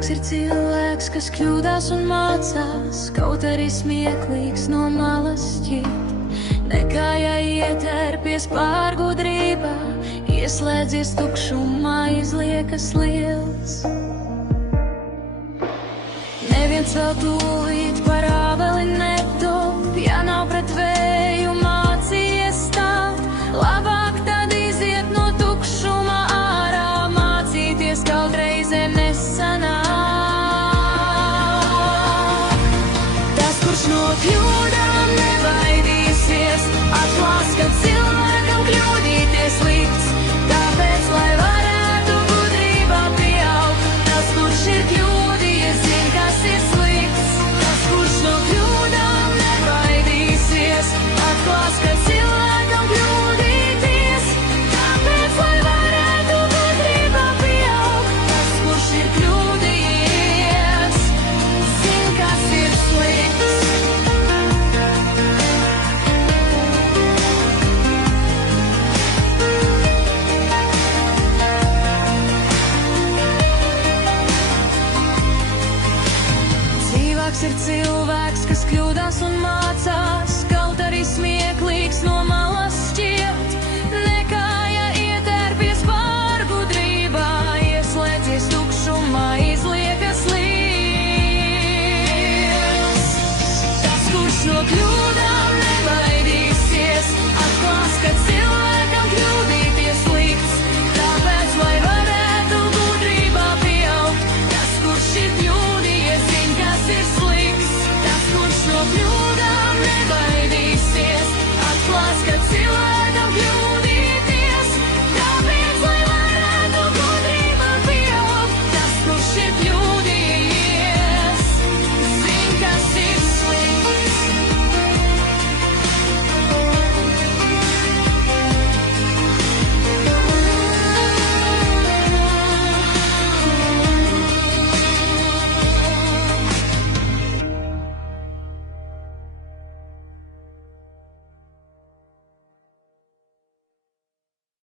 Dzīvāks ir cilvēks, kas kļūdās un mācās, kaut arī smieklīgs no malas šķiet, nekā ja ietērpies pārgudrībā, ieslēdzies tukšumā, izliekas liels. Neviens vēl tūlīt par ābeli netop, ja nav pret vēju mācījies stāt, labāk tad iziet no tukšuma ārā, mācīties kaut reizēm nesanāk. Tas, kurš no kļūdām nebaidīsies, atklās, ka cilvēkam kļūdīties likts, tāpēc, lai varētu gudrībā pieaugt, tas, kurš ir kļūdījies, zin, kas ir slikts. Tas, kurš no kļūdām nebaidīsies, atklās, ka cilvēkam kļūdīties, tāpēc, lai varētu gudrībā pieaugt, tas, kurš ir kļūdījies, zin, kas ir slikts. Dzīvāks ir cilvēks, kas kļūdās un mācās, kaut arī smieklīgs no malas šķiet, nekā ja ietērpies pārgudrībā, ieslēdzies tukšumā, izliekas liels. Tas, kurš no kļūdām